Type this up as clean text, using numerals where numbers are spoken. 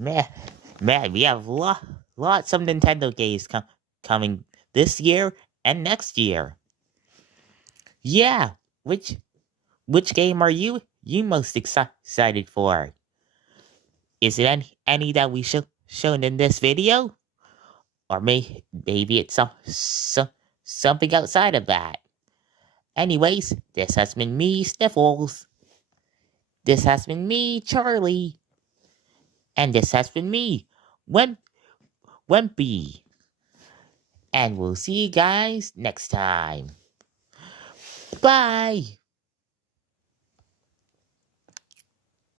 Man, man, we have lots of Nintendo games coming this year and next year. Yeah, which game are you most excited for? Is it any that we shown in this video, or maybe it's something outside of that? Anyways, this has been me, Sniffles. This has been me, Charlie. And this has been me, Webby. And we'll see you guys next time. Bye!